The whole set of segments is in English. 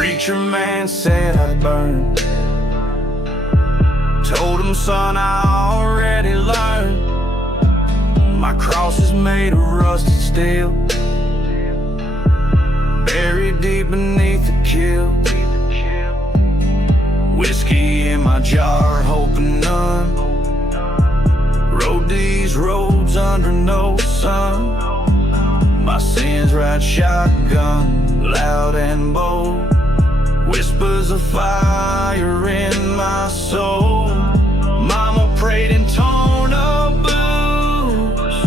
Preacher man said I'd burn. Told him, son, I already learned. My cross is made of rusted steel, buried deep beneath the kill. Whiskey in my jar, hoping none. Rode these roads under no sun. My sins ride shotgun, loud and bold. Whispers of fire in my soul. Mama prayed in torn up boots.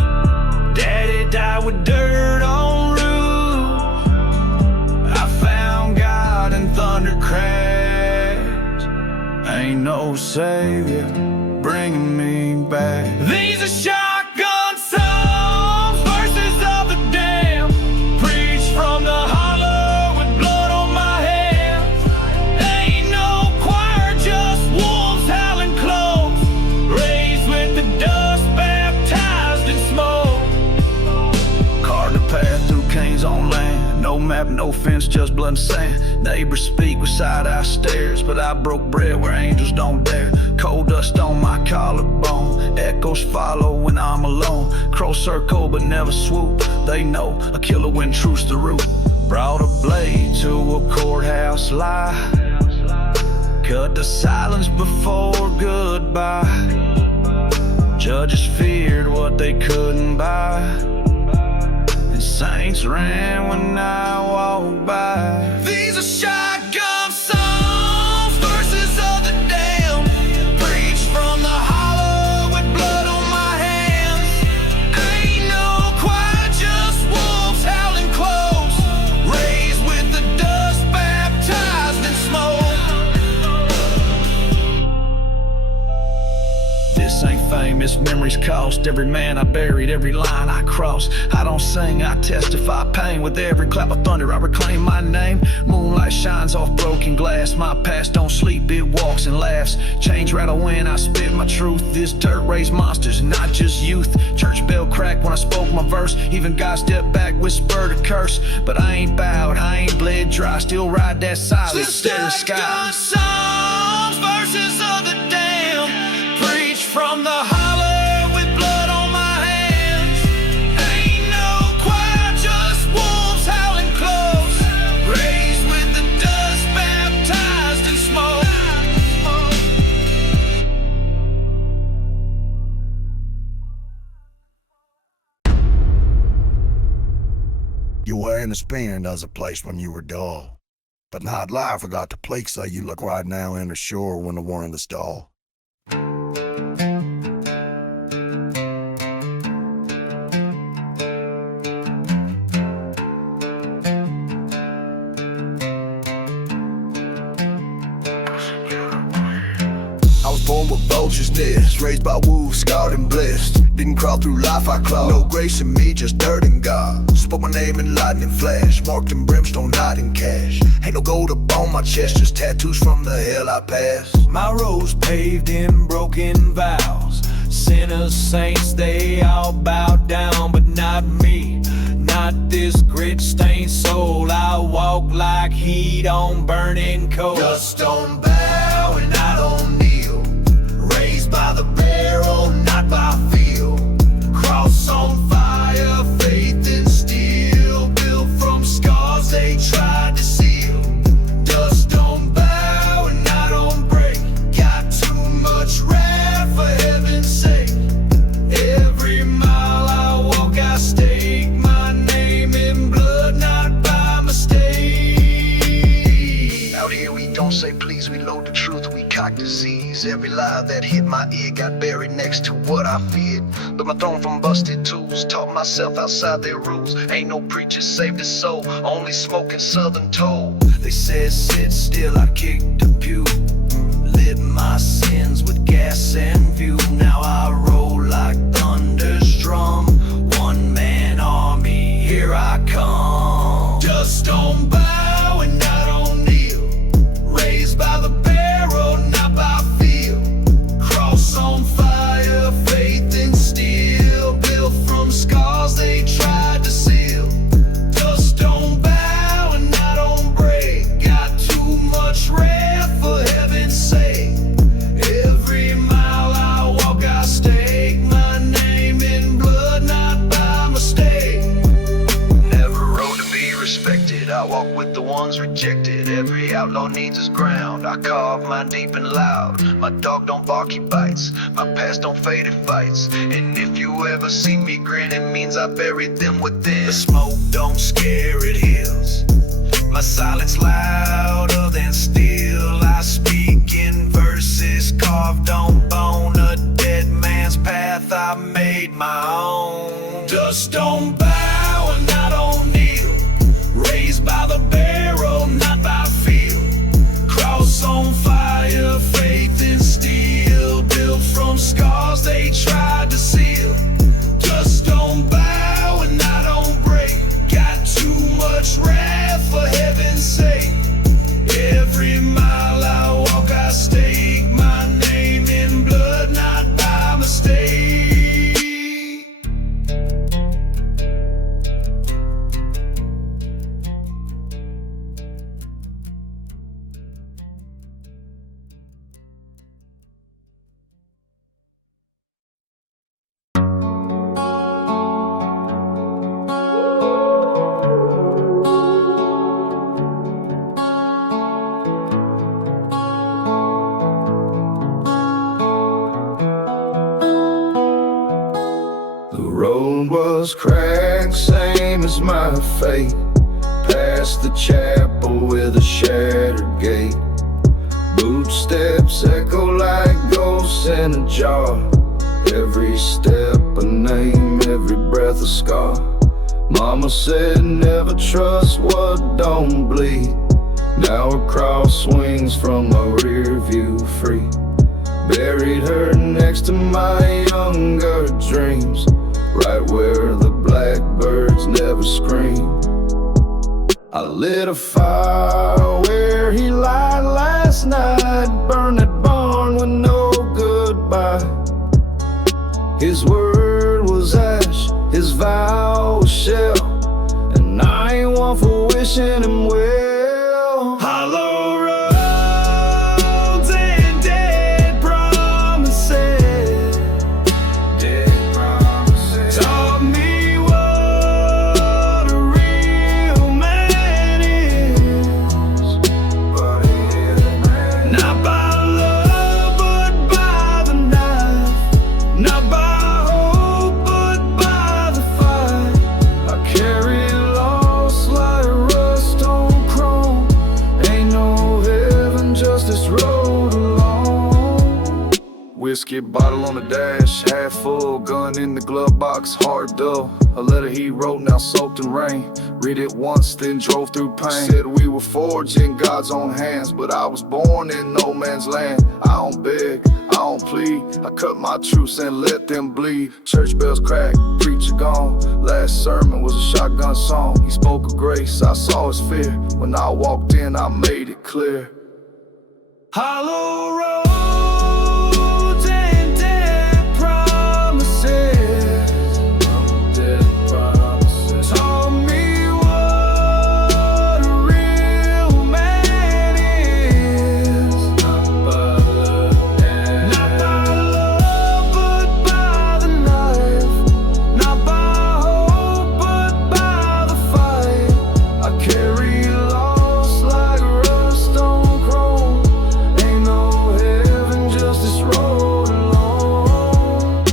Daddy died with dirt on roofs. I found God in thunder cracks. Ain't no savior bringing me back. These are shotgun songs, verses of the damned, preached from the hollow with blood on my hands. Ain't no choir, just wolves howling close, raised with the dust, baptized in smoke. Carved a path through Cain's own land. No map, no fence, just blood and sand. Neighbors speak with side-eye stares, but I broke bread where angels don't dare. Cold dust on my collarbone, echoes follow when I'm alone. Crow circle but never swoop, they know a killer when truth's the root. Brought a blade to a courthouse lie, cut the silence before goodbye. Judges feared what they couldn't buy, and saints ran when I walked by. These are shotgun songs, verses of the damned, preached from the hollow with blood on my hands. Ain't no choir, just wolves howling close, raised with the dust, baptized in smoke. This ain't famous, memories cost. Every man I buried, every line I crossed. I don't sing, I testify pain. With every clap of thunder I reclaim my name. Moonlight shines off broken glass. My past don't sleep, it walks and laughs. Change rattle when I spit my truth. This dirt raised monsters, not just youth. Church bell cracked when I spoke my verse. Even God stepped back, whispered a curse. But I ain't bowed, I ain't bled dry. Still ride that silent, steady sky. Songs, verses of the damned, preached from the hollow with blood on my hands. Ain't no choir, just wolves howling close, raised with the dust, baptized in smoke. You were in the spin as a place when you were dull, but not lie, forgot to play, so you look right now in the shore when the war in the stall. Born with vulture's nest, raised by wolves, scarred and blessed. Didn't crawl through life, I clawed. No grace in me, just dirt and God. Spoke my name in lightning flash, marked in brimstone, not in cash. Ain't no gold up on my chest, just tattoos from the hell I passed. My road's paved in broken vows. Sinners, saints, they all bow down, but not me. Not this grit-stained soul. I walk like heat on burning coal. Dust don't bow and I don't kneel. Raised by the barrel, not by feel. Cross on fire, faith in steel. Built from scars they tried to seal. Dust don't bow and I don't break. Got too much wrath for heaven's sake. Every mile I walk I stake my name in blood, not by mistake. Out here we don't say please, we load the truth, we cock disease. Every lie that hit my ear got buried next to what I feared. But my throne from busted tools, taught myself outside their rules. Ain't no preacher saved his soul, only smoking southern toll. They said sit still, I kicked the pew, lit my sins with gas and view. Now I roll like thunder's drum, one man army, here I come. Dust don't bow and I don't kneel. Raised by the barrel, not by feel. Cross on fire, faith in steel. Built from scars they tried to seal. Dust don't bow and I don't break. Got walk with the ones rejected. Every outlaw needs his ground. I carve mine deep and loud. My dog don't bark, he bites. My past don't fade, it fights. And if you ever see me grin, it means I buried them within. The smoke don't scare, it heals. My silence louder than steel. I speak in verses carved on bone. A dead man's path I made my own. Dust don't bow and I don't kneel. Raised by the barrel, not by feel. Cross on fire, faith in steel. Built from scars they tried to seal. Dust don't bow and I don't break. Got too much wrath for heaven's sake. Every mile I walk I stake my name in blood, not by mistake. Road was cracked, same as my fate. Past the chapel with a shattered gate. Boot steps echo like ghosts in a jar. Every step a name, every breath a scar. Mama said never trust what don't bleed. Now a cross swings from my rear view free. Buried her next to my younger dreams, right where the blackbirds never scream. I lit a fire where he lied last night. Burned that barn with no goodbye. His word was ash, his vow was shell. And I ain't one for wishing him well. Hollow roads and dead promises. Dead promises taught me what a real man is. But he is a man. Not by love, but by the knife. Not by hope, but by the fight. I carry loss like rust on chrome. Ain't no heaven, just this road alone. Whiskey bottle on the dash, half full, gun in the glove box, hard dull. A letter he wrote, now soaked in rain. Read it once, then drove through pain. Said we were forged in God's own hands, but I was born in no man's land. I don't beg, I don't plead. I cut my truce and let them bleed. Church bells crack, preacher gone. Last sermon was a shotgun song. He spoke of grace, I saw his fear. When I walked in, I made it clear. Hollow roads and dead promises. Dead promises taught me what a real man is. Not by love, not by love, but by the knife. Not by hope, but by the fight. I carry loss like rust on chrome. Ain't no heaven, just this road alone.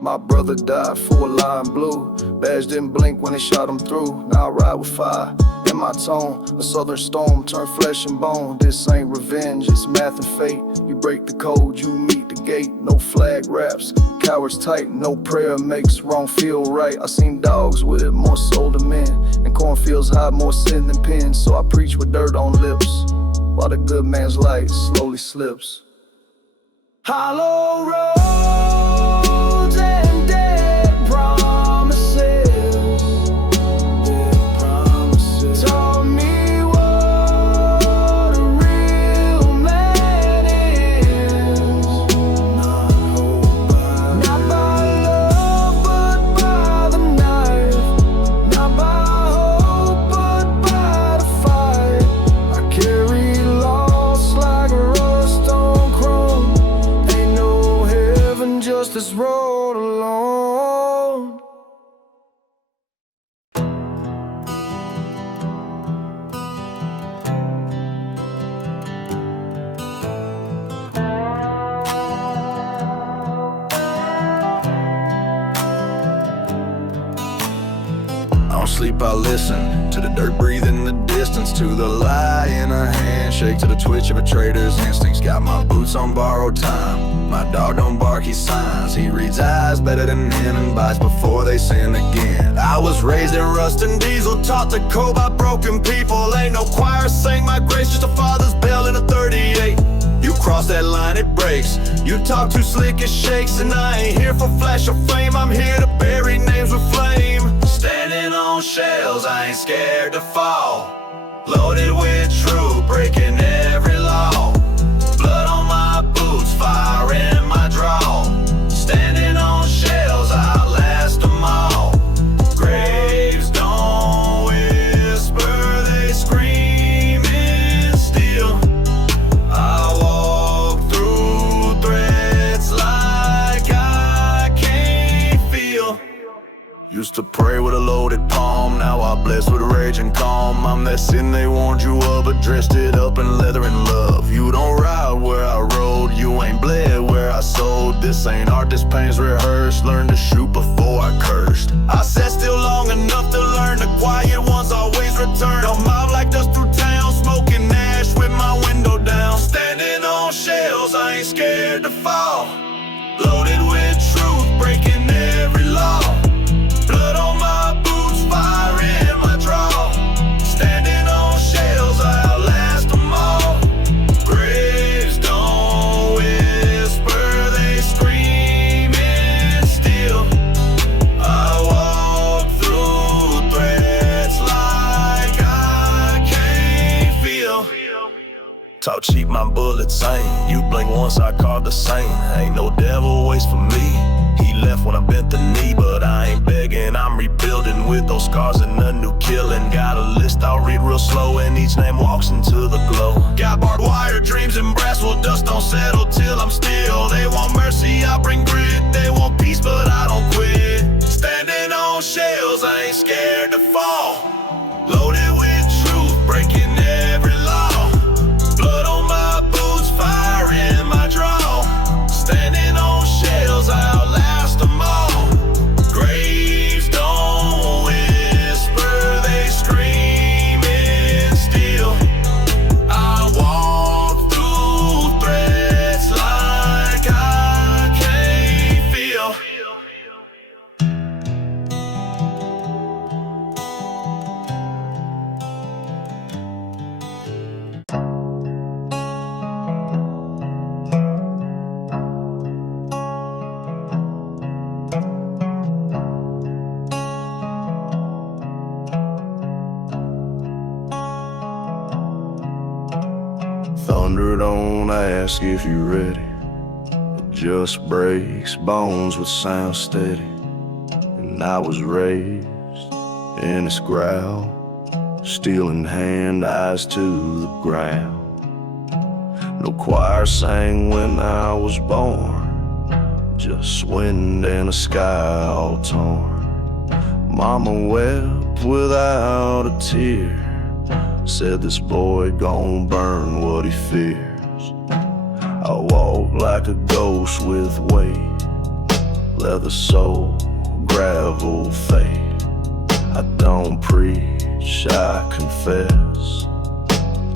My brother died for a line blue. Badge didn't blink when they shot him through. Now I ride with fire in my tone. A southern storm turned flesh and bone. This ain't revenge, it's math and fate. You break the code, you meet the gate. No flag raps, cowards tight. No prayer makes wrong feel right. I seen dogs with more soul than men, and cornfields hide more sin than pins. So I preach with dirt on lips, while the good man's light slowly slips. Hollow roads and dead promises. Dead promises taught me what a real man is. Not hope, not by love, but by the knife. Not by hope, but by the fight. I carry loss like rust on chrome. Ain't no heaven, sleep I listen to the dirt breathe in the distance, to the lie in a handshake, to the twitch of a trader's instincts. Got my boots on borrowed time. My dog don't bark, he signs. He reads eyes better than men and bites before they sin again. I was raised in rust and diesel, taught to code by broken people. Ain't no choir sang my grace, just a father's bell in a 38. You cross that line, it breaks. You talk too slick, it shakes. And I ain't here for flash or fame, I'm here to bury names with flame. Standing on shells, I ain't scared to fall. Loaded with truth, breaking every law. Blood on my boots, fire in my draw. Standing on shells, I'll last them all. Graves don't whisper, they scream in steel. I walk through threats like I can't feel. Used to pray with a loaded palm, now I bless with rage and calm. I'm that sin they warned you of, but dressed it up in leather and love. You don't ride where I rode, you ain't bled where I sold. This ain't art, this pain's rehearsed. Learn to shoot before I cursed. I sat still long enough to learn the quiet ones always return. I'm out like dust through town, smoking ash with my window down. Standing on shells, I ain't scared to fall. Loaded with truth, breaking every law. Blood on my boots, fire in my draw. Standing on shells, I'll last them all. Graves don't whisper, they scream in steel. I walk through threats like I can't feel. Talk cheap, my bullets ain't. You blink once, I carve the same. Ain't no devil waits for me. He left when I bent the knee, but I ain't begging, I'm rebuilding with those scars and a new killing. Got a list I'll read real slow, and each name walks into the glow. Got barbed wire dreams and brass, well dust don't settle till I'm still. They want mercy, I bring grit. They want peace, but I don't quit. Standing on shells, I ain't scared to fall. Loaded with truth, breaking every law. Blood on my boots, fire in my draw. Standing on shells, I'll last them all. Graves don't whisper, they scream in steel. I walk through threats like I can't feel. Thunder don't ask if you're ready. It just breaks bones with sound steady. And I was raised in its growl, steel in hand, eyes to the ground. No choir sang when I was born, just wind and a sky all torn. Mama wept without a tear, said this boy gon' burn what he fears. I walk like a ghost with weight, leather soul, gravel fate. I don't preach, I confess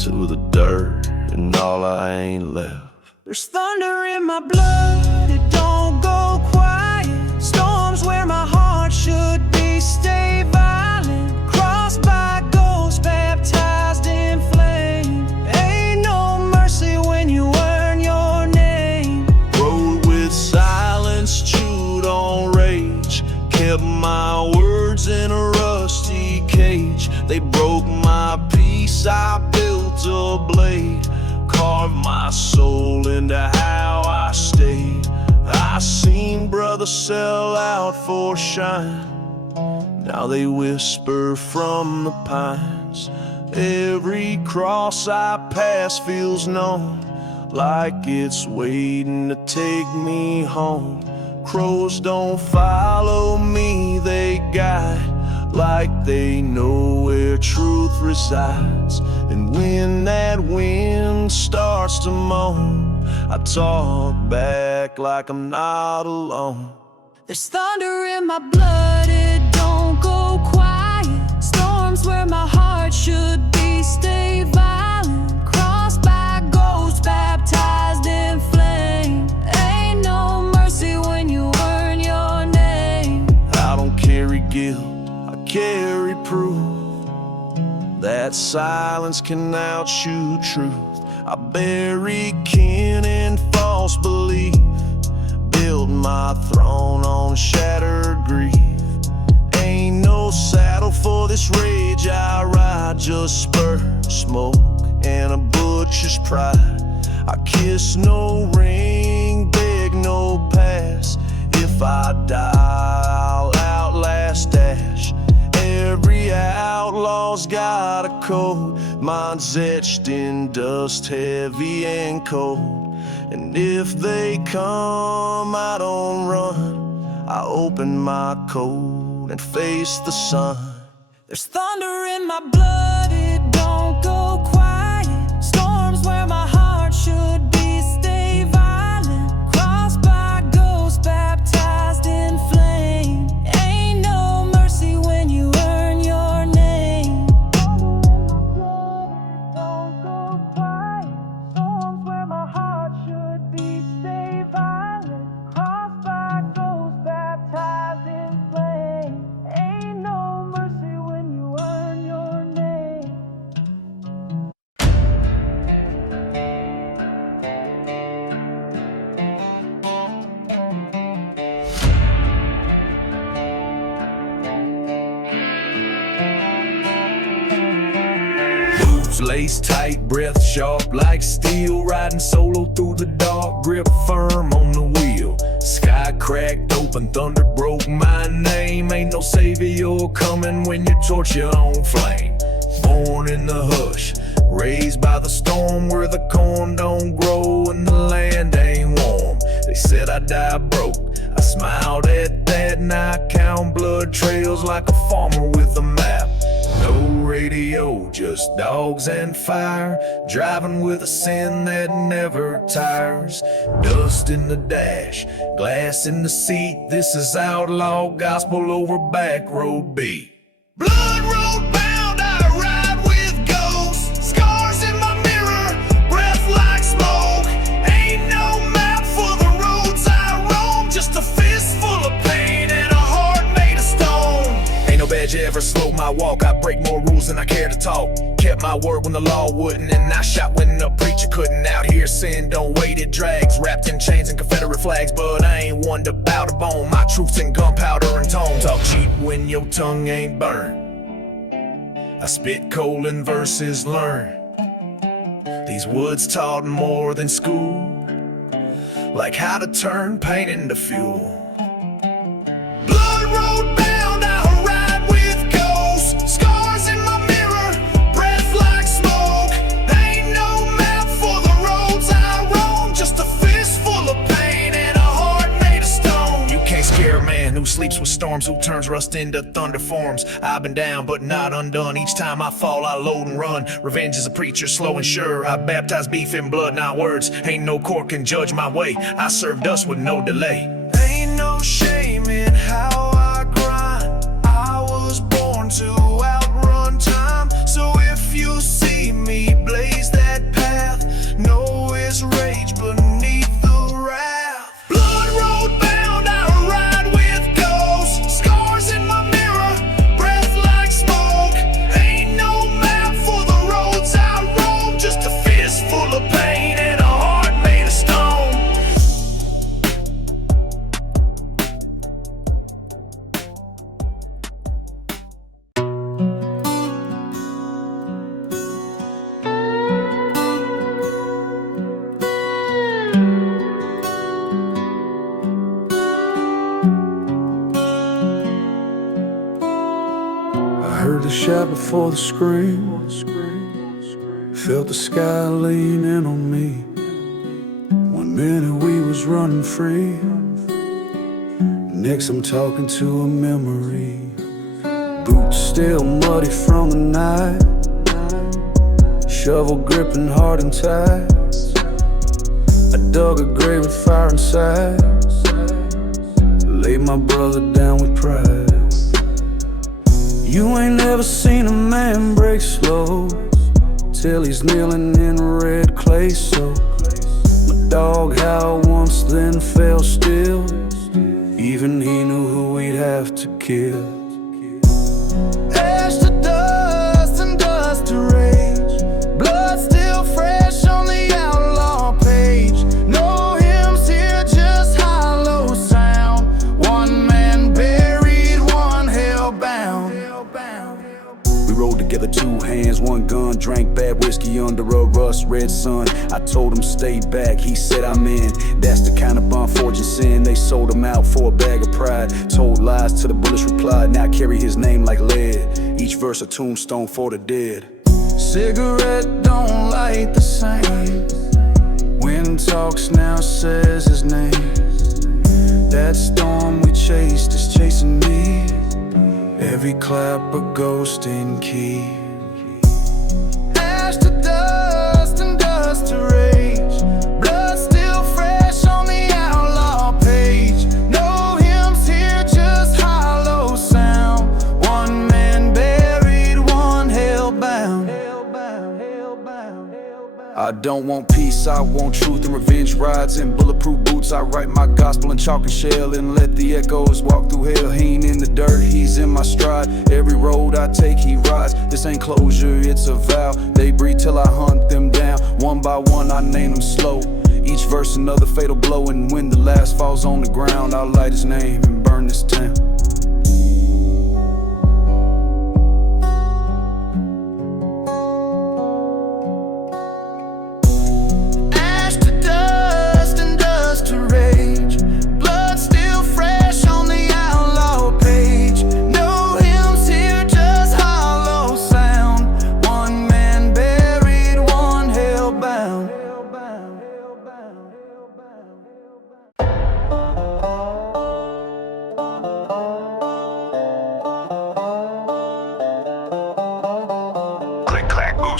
to the dirt and all I ain't left. There's thunder in my blood, it don't go quiet. Storms where my heart should be, stay violent. Crossed by ghosts, baptized in flame. Ain't no mercy when you earn your name. Rode with silence, chewed on rage. Kept my words in a rusty cage. They broke my peace, I built a blade. Carved my soul into how I stayed. I seen brothers sell out for shine. Now they whisper from the pines. Every cross I pass feels known, like it's waiting to take me home. Crows don't follow me, they guide, like they know where truth resides. And when that wind starts to moan, I talk back like I'm not alone. There's thunder in my blood, it don't go quiet. Storms where my heart should be stay violent. Crossed by ghosts, baptized in flame. Ain't no mercy when you earn your name. I don't carry guilt, I carry proof that silence can outshoot truth. I bury kin in false belief, build my throne on shattered grief. Ain't no saddle for this rage I ride, just spur, smoke, and a butcher's pride. I kiss no ring, beg no pass. If I die, I'll outlast dash. Every outlaw's got a code, mine's etched in dust, heavy and cold. And if they come, I don't run, I open my code and face the sun. There's thunder in my blood, it don't go quiet. Storms where my heart should be stay violent. Crossed by ghosts, baptized in flame. Ain't no mercy when you earn your name. Don't go quiet. Storms where my heart should be stay violent. Crossed by ghosts, baptized in flame. Ain't no mercy when you earn your name. Boots laced tight, breath sharp like steel. Riding solo through the dark, grip firm on the wheel. Sky cracked open, thunder broke my name. Ain't no savior coming when you torch your own flame. Born in the hush, raised by the storm, where the corn don't grow and the land ain't warm. They said I'd die broke, I smiled at that, and I count blood trails like a farmer with a map. No radio, just dogs and fire, driving with a sin that never tires. Dust in the dash, glass in the seat. This is outlaw gospel over back road beat. Blood road bound, I ride with ghosts. Scars in my mirror, breath like smoke. Ain't no map for the roads I roam, just a fist full of pain and a heart made of stone. Ain't no badge ever slowed my walk. I break more rules than I care to talk. Kept my word when the law wouldn't, and I shot when the preacher couldn't. Out here sin don't wait, it drags, wrapped in chains and Confederate flags. But I ain't one to bow to bone, my truth's in gunpowder and tone. Talk cheap when your tongue ain't burned, I spit cold in verses learned. These woods taught more than school, like how to turn paint into fuel. Blood road bound, I ride with ghosts. Scars in my mirror, breath like smoke. Ain't no map for the roads I roam, just a fist full of pain and a heart made of stone. You can't scare a man who sleeps with storms, who turns rust into thunder forms. I've been down but not undone. Each time I fall, I load and run. Revenge is a preacher, slow and sure. I baptize beef in blood, not words. Ain't no court can judge my way. I serve dust with no delay. Ain't no shame in how I grind. I was born to outrun time. So if you see me blaze that path, know it's rage beneath the wrath. Blood road bound, I ride with ghosts. Scars in my mirror, breath like smoke. Ain't no map for the roads I roam, just a fist full of pain and a heart made of stone. I heard the shout before the scream, felt the sky lean in on me. 1 minute we was running free, next I'm talking to a memory. Boots still muddy from the night, shovel gripping hard and tight. I dug a grave with fire inside, laid my brother down with pride. You ain't never seen a man break slow till he's kneeling in red clay soap. My dog howled once, then fell still. Even he knew who we'd have to kill. Ash to dust and dust to rage. Blood still fresh on the outlaw page. No hymns here, just hollow sound. One man buried, one hellbound. We rode together, two hands, one gun, drank bad whiskey under a rust red sun. I told him stay back, he said I'm in. That's the kind of unfortunate sin. They sold him out for a bag of pride. Told lies till the bullets replied. Now I carry his name like lead. Each verse a tombstone for the dead. Cigarette don't light the same. Wind talks now, says his name. That storm we chased is chasing me. Every clap a ghost in key. Ash to dust and dust to rage. Blood still fresh on the outlaw page. No hymns here, just hollow sound. One man buried, one hellbound. I don't want peace, I want truth and revenge rides in bulletproof boots. I write my gospel in chalk and shell and let the echoes walk through hell. He ain't in the dirt, he's in my stride. Every road I take, he rides. This ain't closure, it's a vow. They breathe till I hunt them down. One by one, I name them slow. Each verse another fatal blow, and when the last falls on the ground, I'll light his name and burn this town.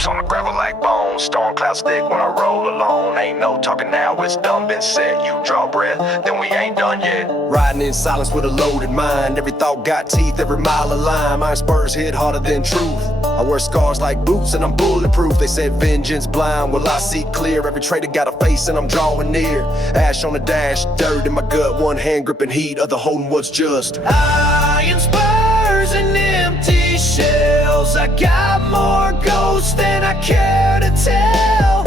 On the gravel like bones, storm clouds thick when I roll alone. Ain't no talking now, it's done been said. You draw breath, then we ain't done yet. Riding in silence with a loaded mind. Every thought got teeth, every mile of line. My spurs hit harder than truth. I wear scars like boots and I'm bulletproof. They said vengeance blind, well I see clear. Every traitor got a face and I'm drawing near. Ash on the dash, dirt in my gut. One hand gripping heat, other holding what's just. Iron spurs and empty shells. I got more ghosts than I care to tell.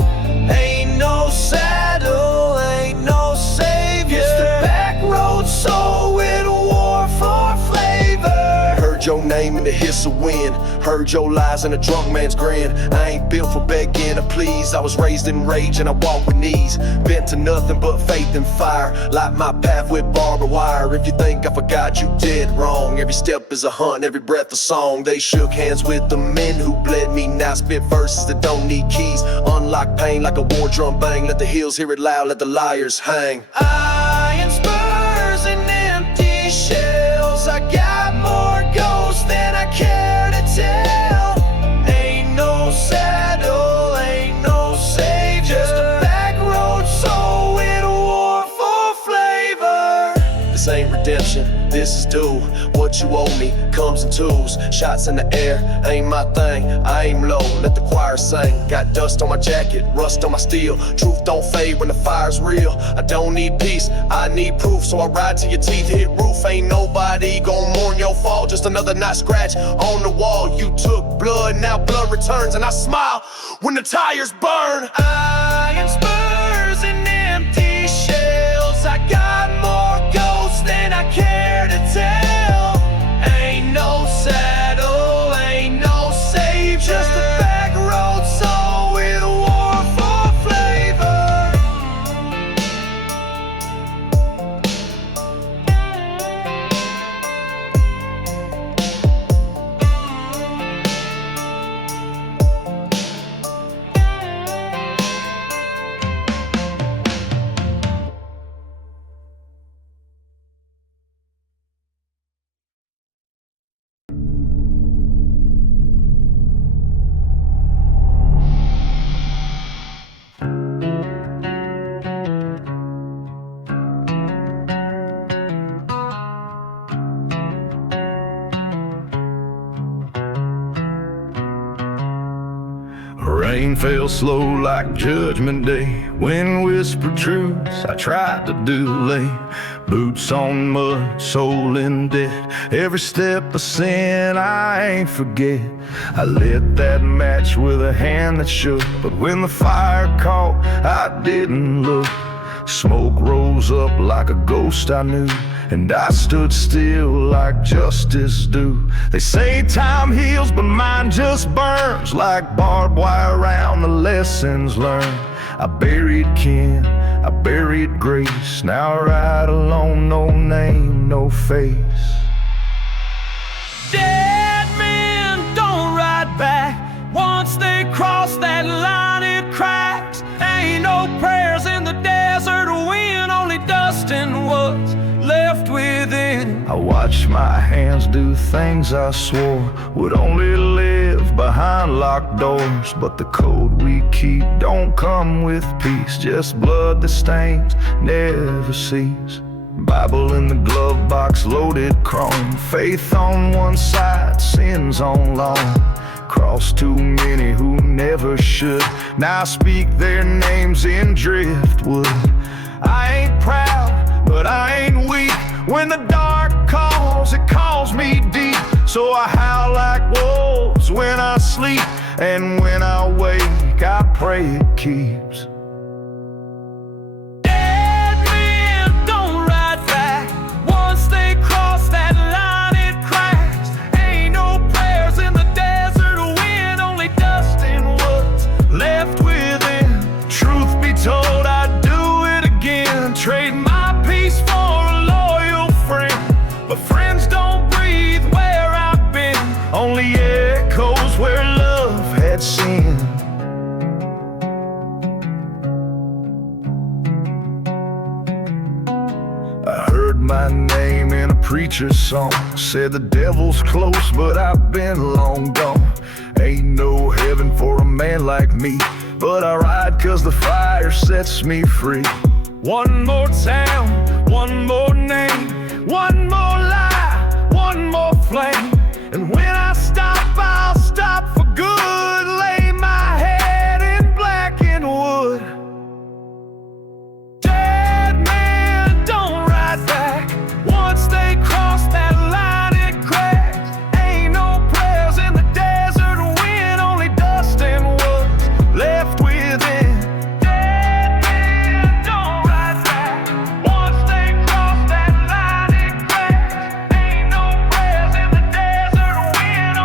Ain't no saddle, ain't no savior. It's the back road, so with a war for flavor. Heard your name in the hiss of wind. Heard your lies in a drunk man's grin. I ain't built for begging or please. I was raised in rage and I walk with knees. Bent to nothing but faith and fire. Light my path with barbed wire. If you think I forgot, you did wrong. Every step is a hunt, every breath a song. They shook hands with the men who bled me. Now spit verses that don't need keys. Unlock pain like a war drum bang. Let the hills hear it loud, let the liars hang. Iron spurs and empty shells. I got more ghosts than I care to tell. Ain't no saddle, ain't no savior. Just a back road, so with a war for flavor. This ain't redemption, this is due. What you owe me comes in twos. Shots in the air, ain't my thing. I aim low, let the choir sing. Got dust on my jacket, rust on my steel. Truth don't fade when the fire's real. I don't need peace, I need proof. So I ride till your teeth hit roof. Ain't nobody gon' mourn your fall. Just another knot scratch on the wall. You took blood, now blood returns. And I smile when the tires burn. Iron spurs and empty shells. I got more ghosts than I care to tell. Ain't no saddle, ain't no savior. Just a back road, so with a war for flavor. rain fell slow like Judgment Day. Wind whispered truths I tried to delay. Boots on mud, soul in debt. Every step of sin I ain't forget. I lit that match with a hand that shook, but when the fire caught, I didn't look. Smoke rose up like a ghost I knew, and I stood still like justice due. They say time heals, but mine just burns like barbed wire around the lessons learned. I buried kin, I buried grace. Now I ride alone, no name, no face. Dead men don't ride back. Once they cross that line, it cracks. Ain't no prayers in the desert wind, only dust and what's left within. I watched my hands do things I swore would only live behind locked doors. But the code we keep don't come with peace, just blood that stains, never cease. Bible in the glove box, loaded chrome. Faith on one side, sins on long. Cross too many who never should. Now I speak their names in driftwood. I ain't proud, but I ain't weak. When the dark calls, it calls me deep. So I howl like wolves when I sleep, and when I wake, I pray it keeps. Dead men don't ride back. Once they cross that line, it cracks. Ain't no prayers in the desert wind, only dust and what's left within. Truth be told, I'd do it again. Trade my peace for a loyal friend. But friends don't breathe where I've been, only echoes where love had sinned. I heard my name in a preacher's song. Said the devil's close, but I've been long gone. Ain't no heaven for a man like me, but I ride 'cause the fire sets me free. One more town, one more name, one more lie, one more flame. And when I stop, I'll stop for good. Lay my head in blackened wood. Dead men don't ride back. Once they cross that line, it cracks. Ain't no prayers in the desert wind, only dust and what's left within. Dead men don't ride back. Once they cross that line, it cracks. Ain't no prayers in the desert wind,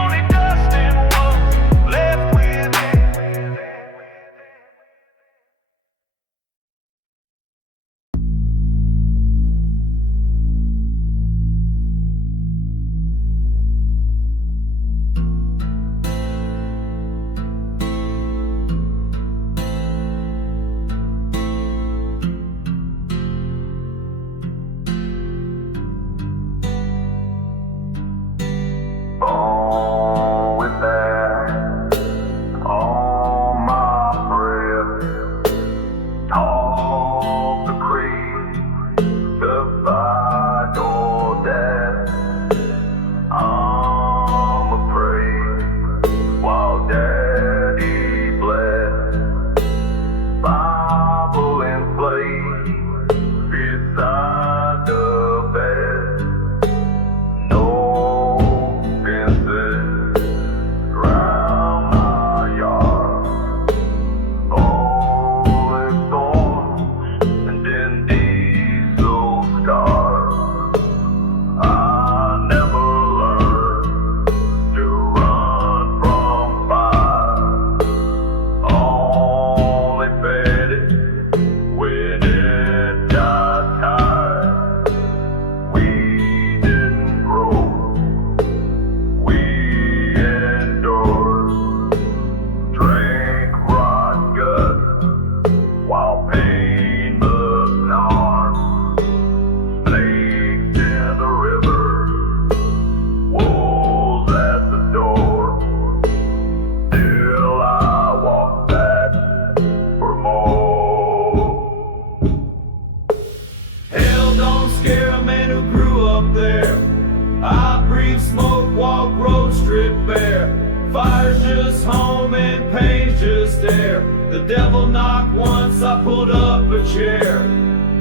The devil knocked once, I pulled up a chair.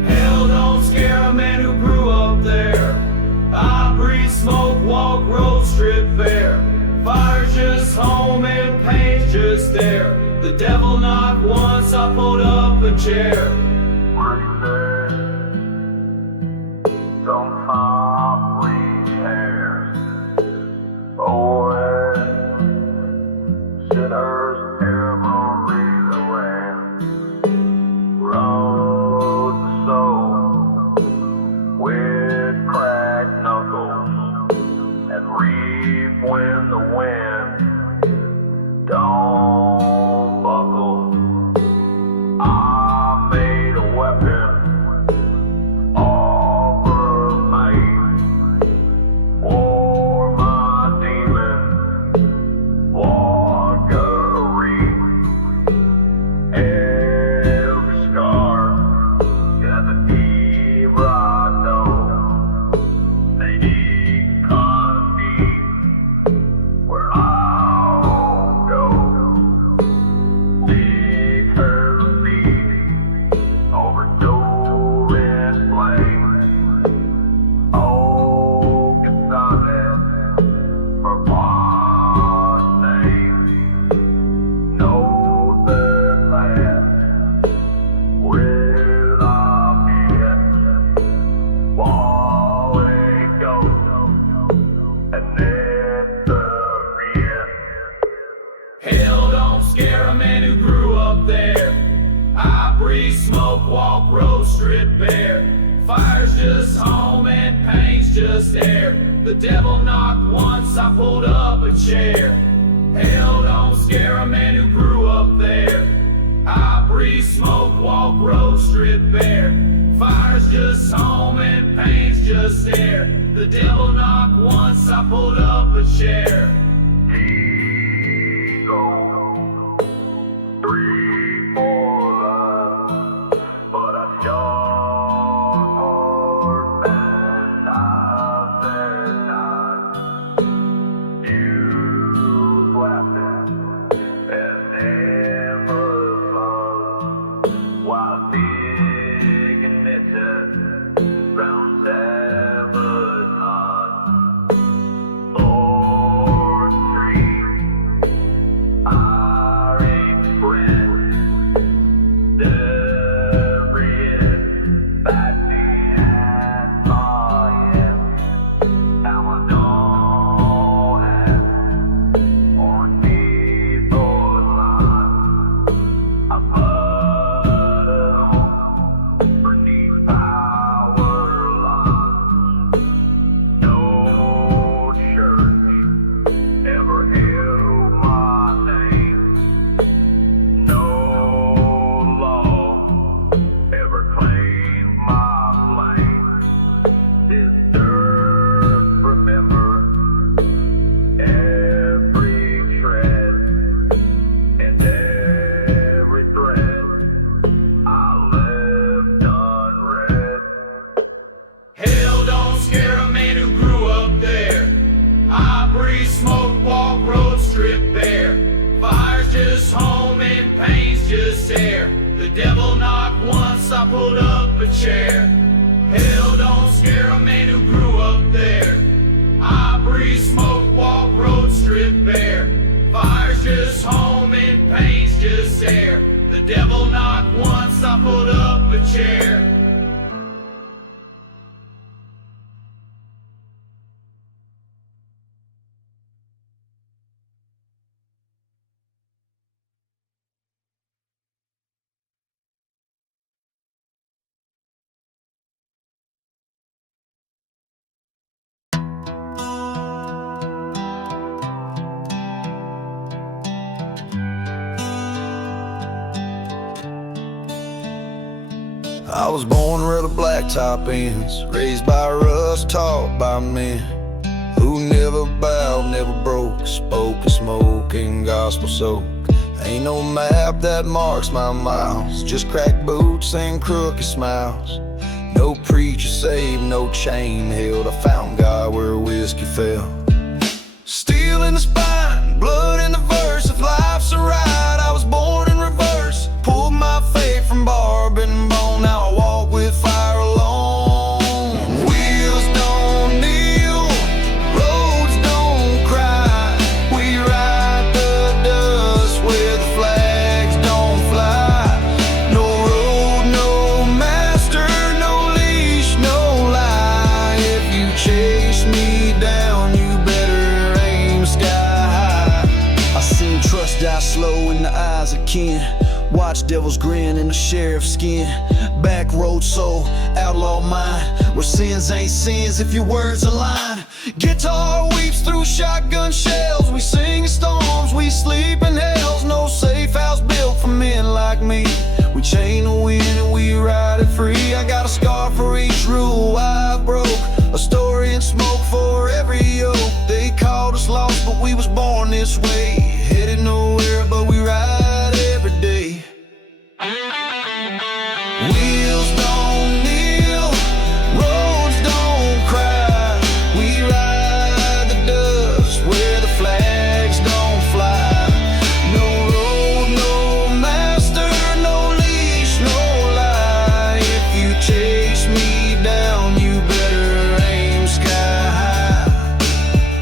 Hell don't scare a man who grew up there. I breathe smoke, walk road, strip bare. Fire's just home and pain's just there. The devil knocked once, I pulled up a chair. Were you there? Don't stop, please, hairs. Oh, sinners every way. Road the soul with cracked knuckles and reap when the wind don't buckle. I made a weapon, offer made, for my demon, walkery. Every scar got the evil I know. They cut me where I'll go. They hurt me over door and flame. Oh, Gonzalez, for one name. Know the last will I be falling ghost and then the Hell don't scare a man who grew up there. I breathe smoke, walk road, strip bare. Fire's just home and pain's just air. The devil knocked once, I pulled up a chair. Hell don't scare a man who grew up there. I breathe smoke, walk road, strip bare. Fire's just home and pain's just air. The devil knocked once, I pulled up a chair. Go 3, 4 lines, but I sure hard and I said not. You laughing and never fun while digging it round 7 knots. Lord Tree, I ain't friend. Every end, back me at my end. Now I don't have or need those lines. I put it on for these power lines. No church ever held my name. No law ever claimed my flame. This dirt remember every tread and every thread I left unread. Hell don't scare a man who grew up there. I breathe smoke, walk road, strip bare. Fire's just home and pain's just air. The devil knocked once, I pulled up a chair. Hell don't scare a man who grew up there. I breathe smoke, walk road, strip bare. Fire's just home and pain's just air. The devil knocked once, I pulled up a chair. I was born where the blacktop ends, raised by rust, taught by men who never bowed, never broke, spoke a smoking gospel soak. Ain't no map that marks my miles, just cracked boots and crooked smiles. No preacher saved, no chain held, I found God where whiskey fell. Steel in the spine, blood in the verse, if life's a ride, I was born in reverse. kin. Watch devils grin in the sheriff's skin. Back road soul, outlaw mind, where sins ain't sins if your words align. Guitar weeps through shotgun shells. We sing in storms, we sleep in hells. No safe house built for men like me. We chain the wind and we ride it free. I got a scar for each rule I broke, a story in smoke for every yoke. They called us lost, but we was born this way. Headed nowhere, but we ride every day. Wheels don't kneel, roads don't cry. We ride the dust where the flags don't fly. No road, no master, no leash, no lie. If you chase me down, you better aim sky high.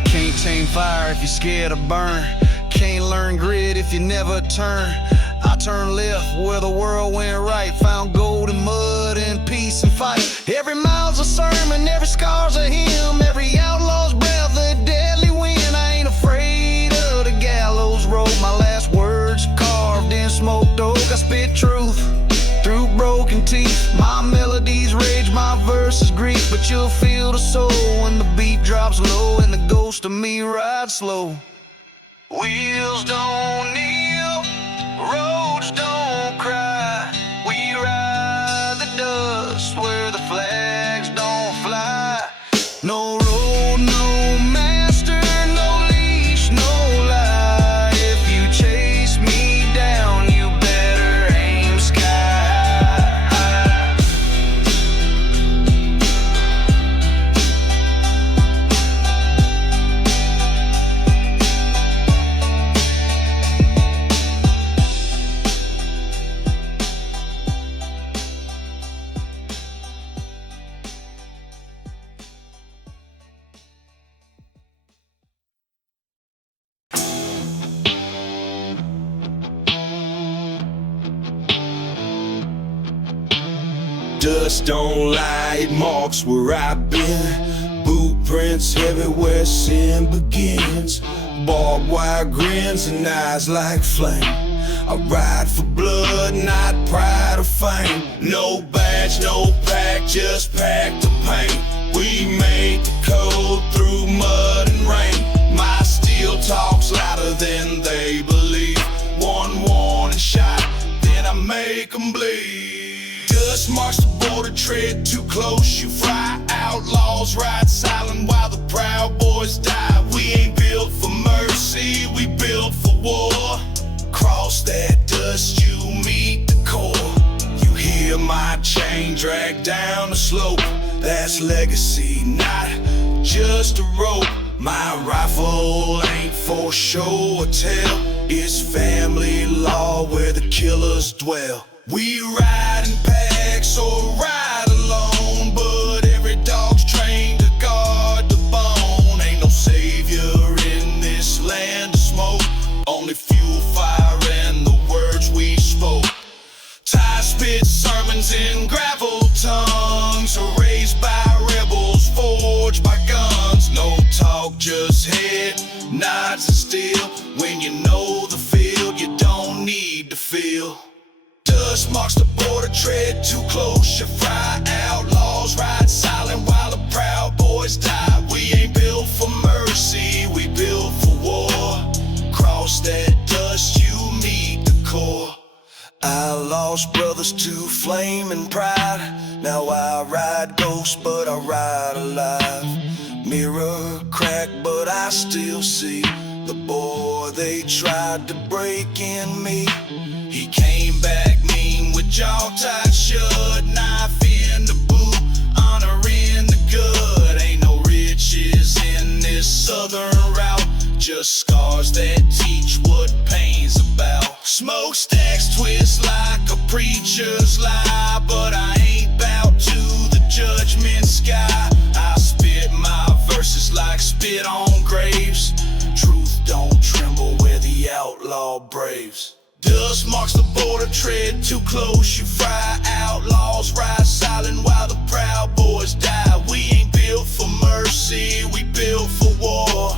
Can't tame fire if you're scared to burn. Can't learn grit if you never turn. I turned left where the world went right. Found gold in mud and peace and fight. Every mile's a sermon, every scar's a hymn. Every outlaw's breath a deadly wind. I ain't afraid of the gallows rope. My last words carved in smoked oak. I spit truth through broken teeth. My melodies rage, my verses grief. But you'll feel the soul when the beat drops low and the ghost of me rides slow. Wheels don't kneel, roads don't cry. We ride the dust where the flags don't fly. No road, no master, no leash, no lie. If you chase me down, you better aim sky high. Dust don't lie, it marks where I've been. Boot prints everywhere sin begins. Barbed wire grins and eyes like flame. I ride for blood, not pride or fame. No badge, no pack, just pack the paint. We made the code through mud and rain. My steel talks louder than they believe. One warning shot, then I make them bleed. Dust marks the border, tread too close, you fry. Outlaws ride silent while the proud boys die. We ain't built for mercy, we built for war. Cross that dust, you meet the core. You hear my chain drag down the slope. That's legacy, not just a rope. My rifle ain't for show or tell. It's family law where the killers dwell. We ride in packs or ride alone, but every dog's trained to guard the bone. Ain't no savior in this land of smoke, only fuel, fire, and the words we spoke. Tie spit sermons in gravel tongues, raised by rebels, forged by guns. No talk, just head, nods and steel. When you know the field, you don't need to feel. Dust marks the border, tread too close, you fry. Outlaws ride silent while the proud boys die. We ain't built for mercy, we built for war. Cross that dust, you meet the core. I lost brothers to flame and pride. Now I ride ghost, but I ride alive. Mirror cracked, but I still see the boy they tried to break in me. He came back mean with jaw tied shut, knife in the boot, honor in the gut. Ain't no riches in this southern route, just scars that teach what pain's about. Smokestacks twist like a preacher's lie, but I ain't bout to the judgment sky. I spit my verses like spit on graves. Truth don't tremble where the outlaw braves. Dust marks the border, tread too close, you fry. Outlaws ride silent while the proud boys die. We ain't built for mercy, we built for war.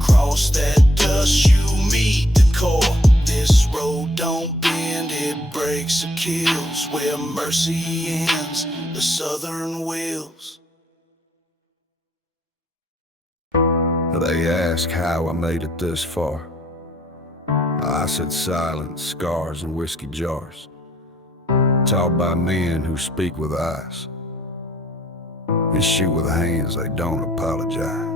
Cross that dust, you meet the core. This road don't bend. land, it breaks or kills. Where mercy ends, the southern wills. They ask how I made it this far. I said silence, scars, and whiskey jars, taught by men who speak with eyes and shoot with hands, they don't apologize.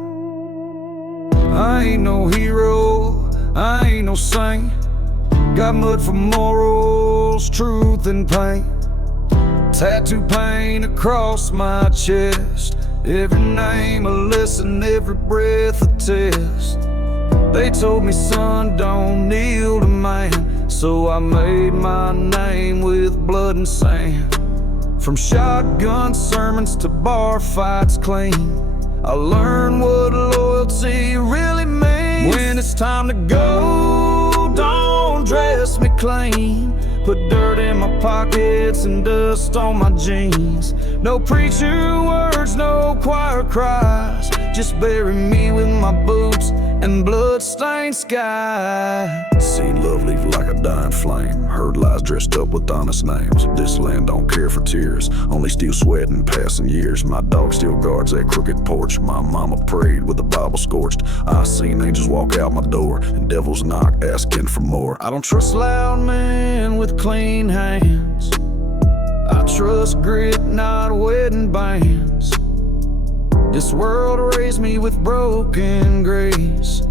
I ain't no hero, I ain't no saint. Got mud for morals, truth and pain. Tattoo paint across my chest. Every name a lesson, every breath a test. They told me, son, don't kneel to man. So I made my name with blood and sand. From shotgun sermons to bar fights clean, I learned what loyalty really means. When it's time to go, don't dress me clean. Put dirt in my pockets and dust on my jeans. No preacher words, no choir cries. Just bury me with my boots and blood-stained sky. Seen love leave like a dying flame. Heard lies dressed up with honest names. This land don't care for tears, only steal sweat and passing years. My dog still guards that crooked porch. My mama prayed with the Bible scorched. I seen angels walk out my door and devils knock asking for more. I don't trust loud men with clean hands. I trust grit, not wedding bands. This world raised me with broken grace.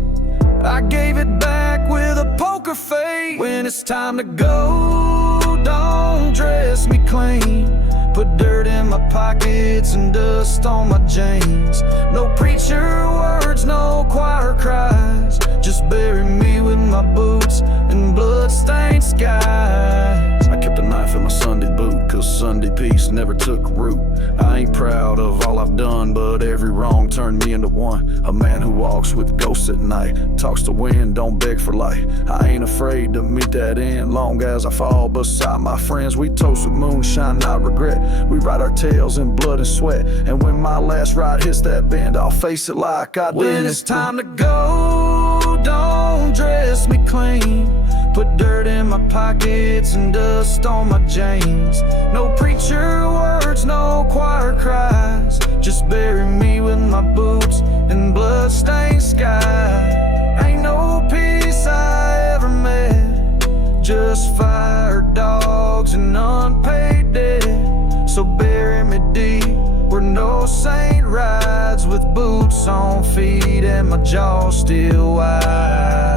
I gave it back with a poker face. When it's time to go, don't dress me clean. Put dirt in my pockets and dust on my jeans. No preacher words, no choir cries. Just bury me with my boots and blood-stained skies. I kept a knife in my Sunday boot, cause Sunday peace never took root. I ain't proud of all I've done, but every wrong turned me into one. A man who walks with ghosts at night, talks to wind, don't beg for light. I ain't afraid to meet that end, long as I fall beside my friends. We toast with moonshine, not regret. We write our tales in blood and sweat. And when my last ride hits that bend, I'll face it like I did. When it's time to go, don't dress me clean. Put dirt in my pockets and dust on my jeans. No preacher words, no choir cries. Just bury me with my boots and blood-stained sky. Ain't no peace I ever met, just fire dogs and unpaid debt. So bury me deep where no saint rides, with boots on feet and my jaw still wide.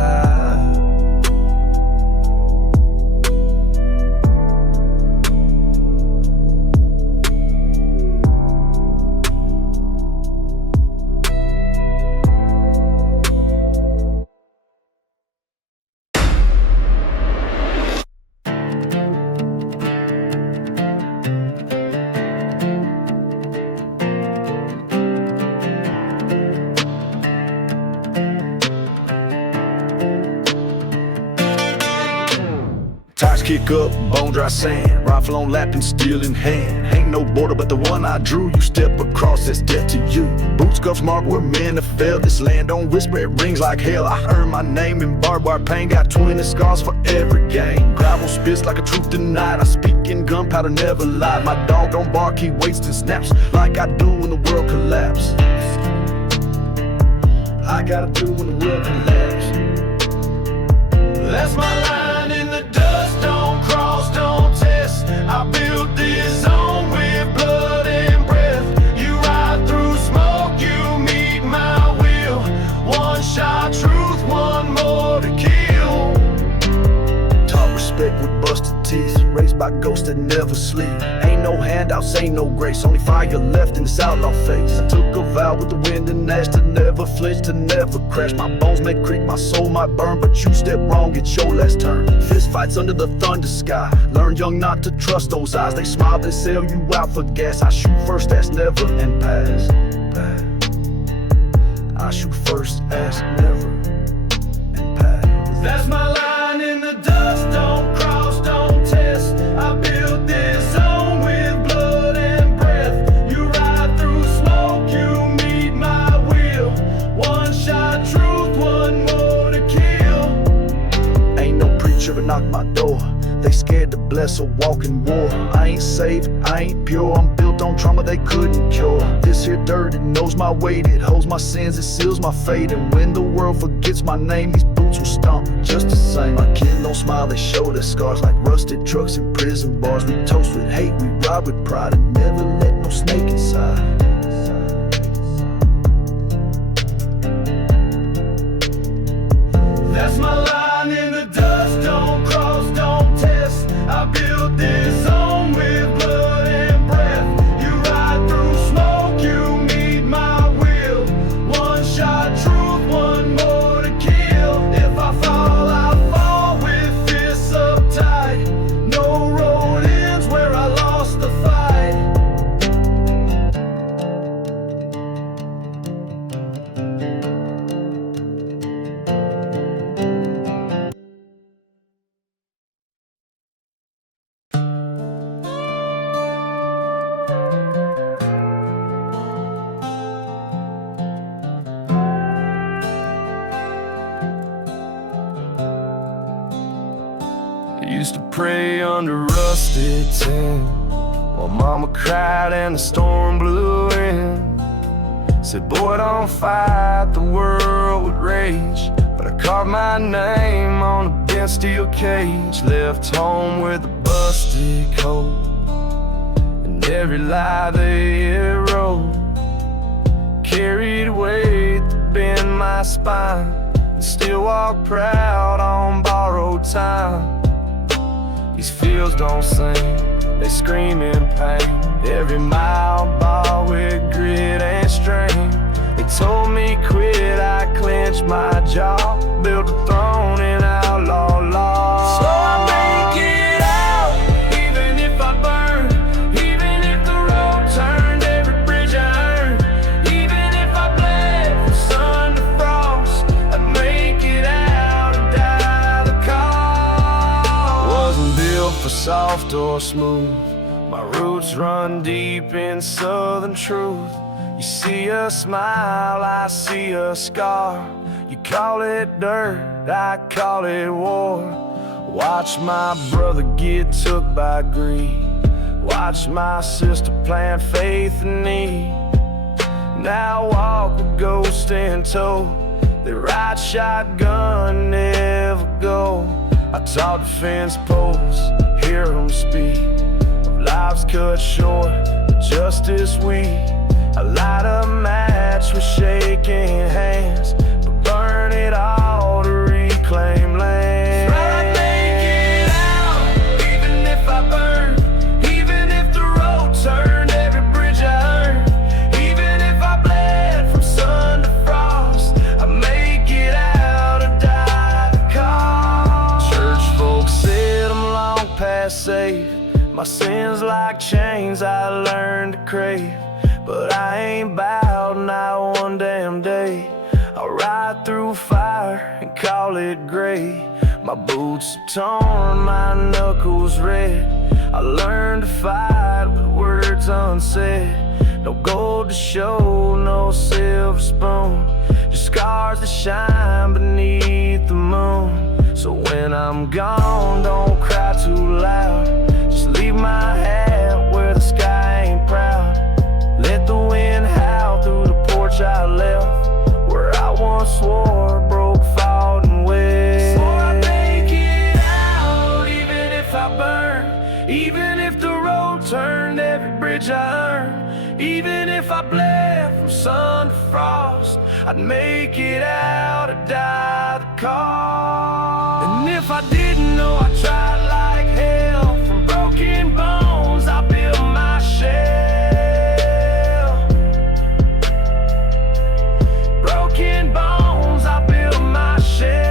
Tires kick up, bone dry sand, rifle on lap and steel in hand. Ain't no border but the one I drew. You step across, that's death to you. Boots, cuffs mark where men have fell. This land don't whisper, it rings like hell. I earned my name in barbed wire pain. Got 20 scars for every game. Gravel spits like a truth denied. I speak in gunpowder, never lie. My dog don't bark, he waits and snaps like I do when the world collapses. I gotta do when the world collapses. That's my line in the dust. Don't cross, don't test. I built this zone with blood and breath. You ride through smoke, you meet my will. One shot truth, one more to kill. Taught respect with busted teeth, raised by ghosts that never sleep. Ain't no handouts, ain't no grace, only fire left in this outlaw face. I took a vow with the wind and ash to never flinch, to never crash. My bones may creak, my soul might burn, but you step wrong, it's your last turn. Fist fights under the thunder sky. Learn young not to trust those eyes. They smile, they sell you out for gas. I shoot first, ask never, and pass. I shoot first, ask never, and pass. That's my line in the dust. Don't cross, don't test. I built this zone with blood and breath. You ride through smoke, you meet my will. One shot truth, one more to kill. Ain't no preacher knock my door. They scared to bless or walk in war. I ain't saved, I ain't pure, I'm built on trauma they couldn't cure. This here dirt, it knows my weight, it holds my sins, it seals my fate. And when the world forgets my name, these boots will stomp just the same. My kin don't smile, they show their scars like rusted trucks in prison bars. We toast with hate, we ride with pride, and never let no snake inside. That's my line in the dust. Don't cross, don't test. I built this home with blood and breath. You ride through smoke, you meet my will. One shot truth, one more to kill. If I fall, I fall with fists up tight. No road ends where I lost the fight. Used to pray under rusted tin while mama cried and the storm blew in. Said, boy, don't fight, the world would rage. But I carved my name on a bent steel cage. Left home with a busted coat, and every lie they wrote carried weight that bent my spine, and still walk proud on borrowed time. These fields don't sing, they scream in pain. Every mile bought with grit and strain. They told me quit, I clenched my jaw. Built a throne in outlaw law. So I make it out, even if I burn. Even if the road turned, every bridge I earned. Even if I bled from sun to frost, I'd make it out and die the cause. Wasn't built for soft or smooth. My roots run deep in southern truth. You see a smile, I see a scar. You call it dirt, I call it war. Watch my brother get took by greed. Watch my sister plant faith in need. Now walk with ghost in tow. They ride shotgun, never go. I taught the fence posts, hear them speak of lives cut short, but justice weak. I light a match with shaking hands, but burn it all to reclaim land. I'd make it out, even if I burn. Even if the road turned, every bridge I earned. Even if I bled from sun to frost, I'd make it out and die the cause. Church folks said I'm long past safe. My sins like chains I learned to crave. But I ain't bowed not one damn day. I'll ride through fire and call it gray. My boots are torn, my knuckles red. I learned to fight with words unsaid. No gold to show, no silver spoon. Just scars that shine beneath the moon. So when I'm gone, don't cry too loud. Just leave my hat where the sky ain't proud. Let the wind howl through the porch I left, where I once swore broke, fought, and wet. Swore I'd make it out, even if I burn. Even if the road turned, every bridge I earned. Even if I bled from sun to frost, I'd make it out or die the cause. And if I didn't know, I tried like hell. From broken bones, I built my shell. Broken bones, I built my shell.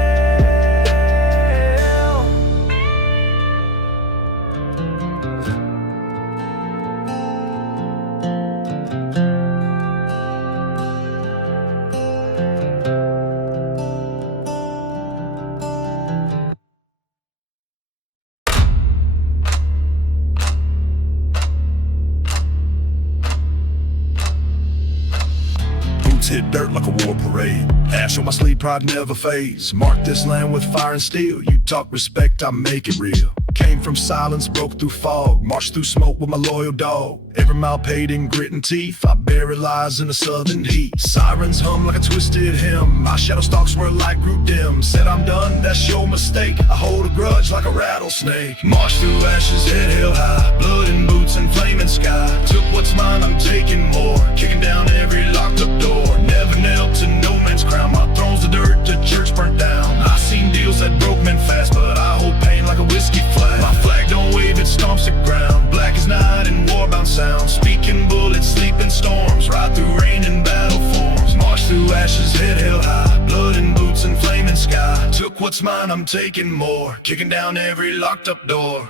Hit dirt like a war parade. Ash on my sleeve, pride never fades. Mark this land with fire and steel. You talk respect, I make it real. Came from silence, broke through fog, marched through smoke with my loyal dog. Every mile paid in grit and teeth, I bury lies in the southern heat. Sirens hum like a twisted hymn, my shadow stalks where light grew dim. Said I'm done, that's your mistake, I hold a grudge like a rattlesnake. Marched through ashes, head held high, blood in boots and flaming sky. Took what's mine, I'm taking more, kicking down every locked up door. Never knelt to no man's crown, my throne's the dirt, the church burnt down. I seen deals that broke men fast, but I hold pain like a whiskey flag. My flag don't wave, it stomps the ground, black as night and war-bound sound. Speaking bullets, sleeping storms, ride through rain and battle forms. March through ashes, head held high, blood in boots and flaming sky. Took what's mine, I'm taking more, kicking down every locked up door.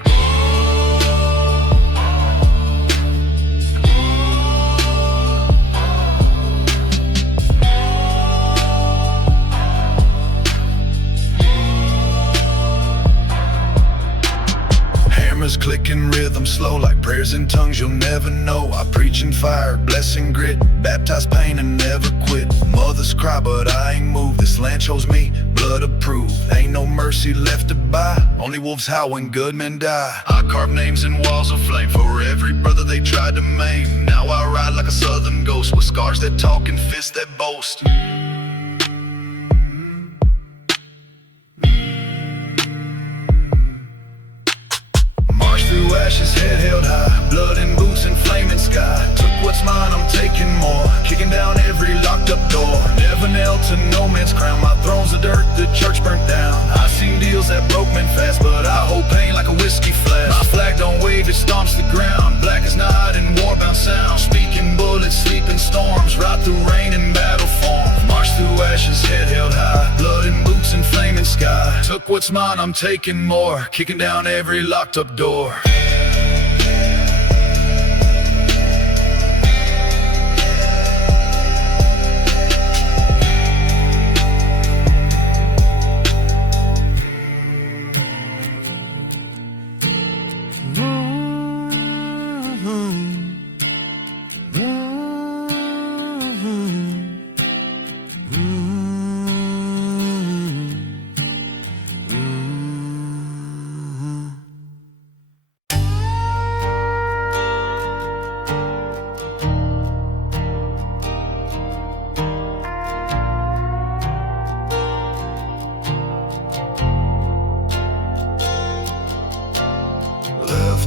Clicking rhythm slow like prayers in tongues you'll never know. I preach in fire, blessing grit, baptize pain and never quit. Mothers cry but I ain't moved, this land chose me, blood approved. Ain't no mercy left to buy, only wolves howl when good men die. I carve names in walls of flame for every brother they tried to maim. Now I ride like a southern ghost with scars that talk and fists that boast. Through ashes, head held high, blood in boots and flaming sky. Took what's mine, I'm taking more, kicking down every locked up door. Never knelt to no man's crown, my throne's the dirt, the church burnt down. I seen deals that broke men fast, but I hold pain like a whiskey flask. My flag don't wave, it stomps the ground, black as night and war-bound sound. Speaking bullets, sleeping storms, ride through rain and battle forms. March through ashes, head held high, blood in boots and flaming sky. Took what's mine, I'm taking more, kicking down every locked up door.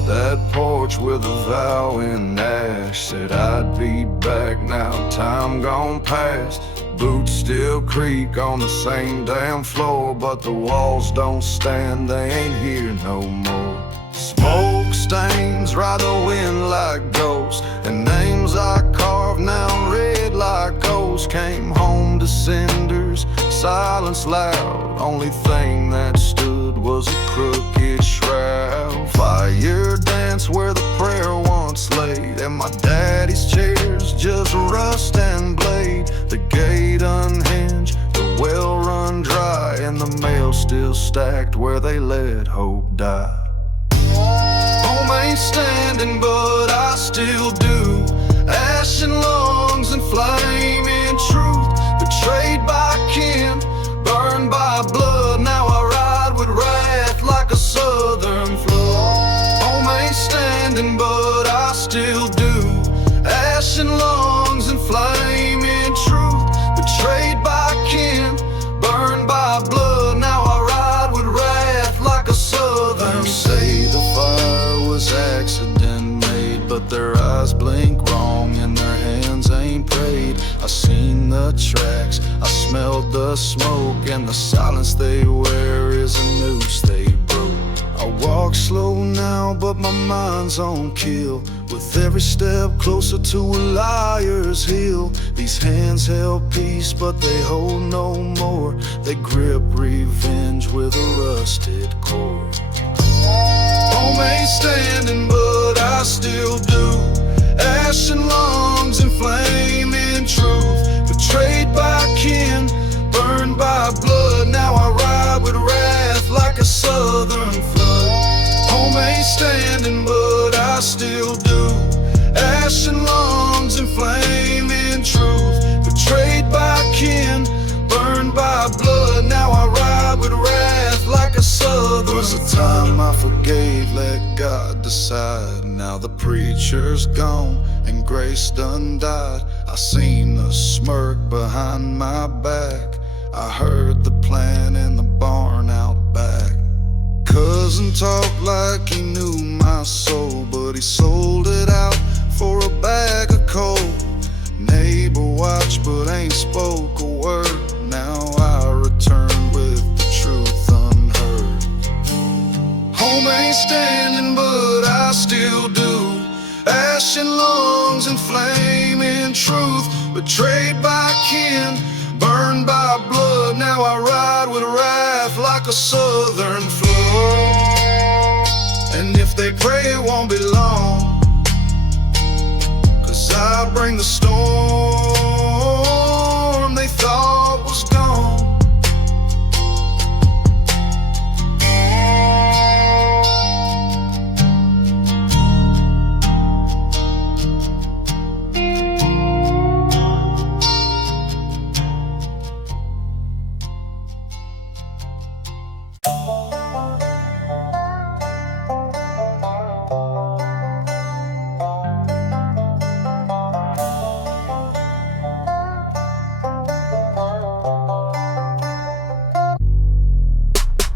That porch with a vow in ash, said I'd be back, now time gone past. Boots still creak on the same damn floor, but the walls don't stand, they ain't here no more. Smoke stains ride the wind like ghosts, and names I carved now red like ghosts. Came home to cinders, silence loud, only thing that stood was a crooked shroud. Fire dance where the prayer once laid, and my daddy's chairs just rust and blade. The gate unhinged, the well run dry, and the mail still stacked where they let hope die. Home ain't standing, but I still do. Ash and lungs and flame in truth. Betrayed by kin, burned by blood. Now I ride with wrath like a southern flood. Home ain't standing, but I still do. Ash and lungs and flame in truth. Betrayed by kin, burned by blood. Now I ride with wrath like a southern. Say the fire was accident made, but their eyes blink wrong and their hands ain't prayed. I seen the tracks, I smelled the smoke, and the silence they wear is a noose they broke. I walk slow now, but my mind's on kill, with every step closer to a liar's heel. These hands held peace, but they hold no more. They grip revenge with a rusted core. Home ain't standing, but I still do. Ash and lungs and flame in truth. Betrayed by kin, burned by blood. Now I ride with wrath like a southern flood. Home ain't standing, but I still do. Ash and lungs and flame in truth. Betrayed by kin, burned by blood. Now I ride with wrath like a southern. There was a time I forgave, the side. Now the preacher's gone and grace done died. I seen the smirk behind my back. I heard the plan in the barn out back. Cousin talked like he knew my soul, but he sold it out for a bag of coal. Neighbor watched but ain't spoke a word. Now I return with the truth unheard. Home ain't standing but I still do. Ash in lungs and flame in truth. Betrayed by kin, burned by blood. Now I ride with wrath like a southern flood. And if they pray it won't be long, 'cause I bring the storm they thought was gone.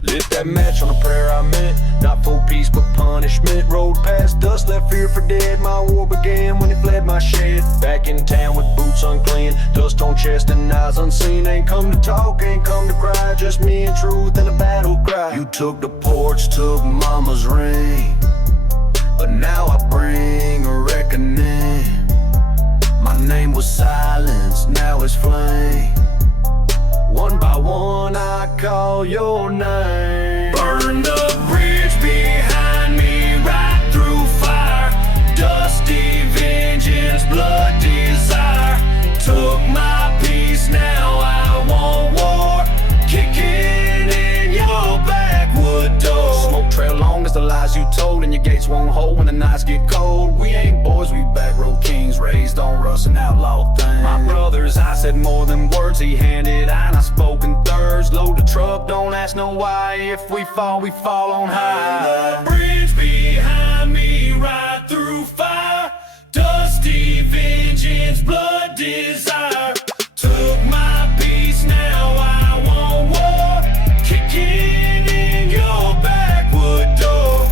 Lit that match on a prayer I meant, not for peace but punishment. Rolled past dust, left fear for dead. My war began when he fled my shed. Back in town with boots unclean, dust on chest and eyes unseen. Ain't come to talk, ain't come to cry, just me and truth and a battle cry. You took the porch, took mama's ring, but now I bring a reckoning. My name was silence, now it's flame. One by one I call your name. Burn the bridge behind me, right through fire. Dusty vengeance, blood desire. Took my peace, now I want war. Kicking in your backwood door. Smoke trail long as the lies you told, and your gates won't hold when the nights get cold. We ain't boys, we back road kings, raised on rust and outlaw things. My brother's I said more than words, he handed and I spoke in thirds. Load the truck, don't ask no why. If we fall on high. The bridge behind me, right through fire. Dusty vengeance, blood desire. Took my peace, now I want war. Kicking in your backwood door.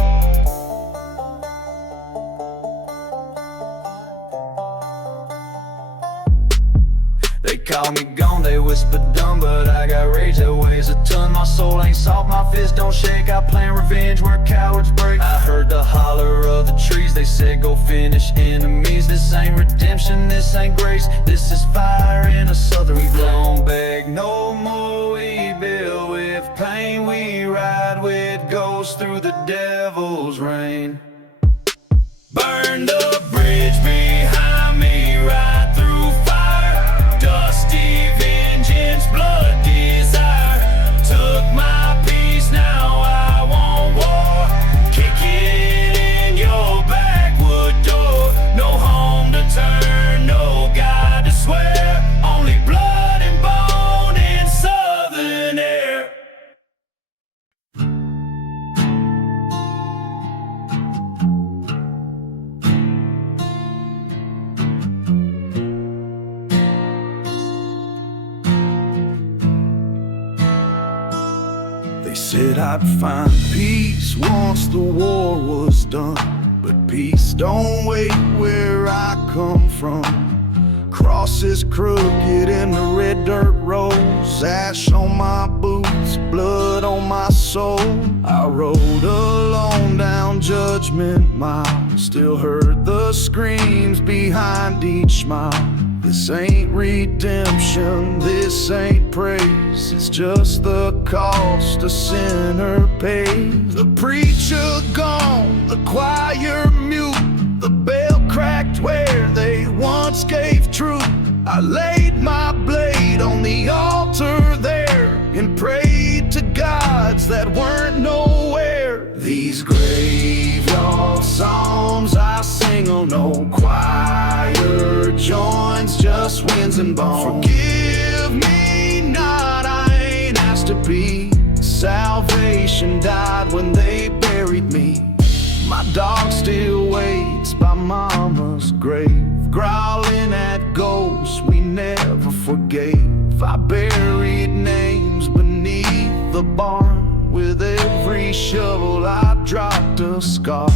They call me gone, they whisper dumb, but I got rage that weighs a ton. My soul ain't soft, my fist don't shake. I plan revenge where cowards break. I heard the holler of the trees, they said go finish enemies. This ain't redemption, this ain't grace, this is fire in a southern flame. We don't beg no more, we build with pain. We ride with ghosts through the devil's rain. Burn the bridge behind me, right through fire. Dusty vengeance, blood desire. Took my peace, now I want war. Kicking in your backwood door. No home to turn, no God to swear. Only blood and bone in southern air. They said I'd find peace once the war was done, but peace don't wait where I come from. Crosses crooked in the red dirt roads, ash on my boots, blood on my soul. I rode alone down Judgment Mile, still heard the screams behind each smile. This ain't redemption, this ain't praise, it's just the cost a sinner pays. The preacher gone, the choir mute, the bell cracked where they once gave truth. I laid my blade on the altar there and prayed to gods that weren't nowhere. These graveyard psalms I sing on no choir joins, just winds and bones. Forgive me not, I ain't asked to be. Salvation died when they buried me. My dog still waits by mama's grave, growling at ghosts we never forgave. I buried names beneath the barn. With every shovel I dropped a scar.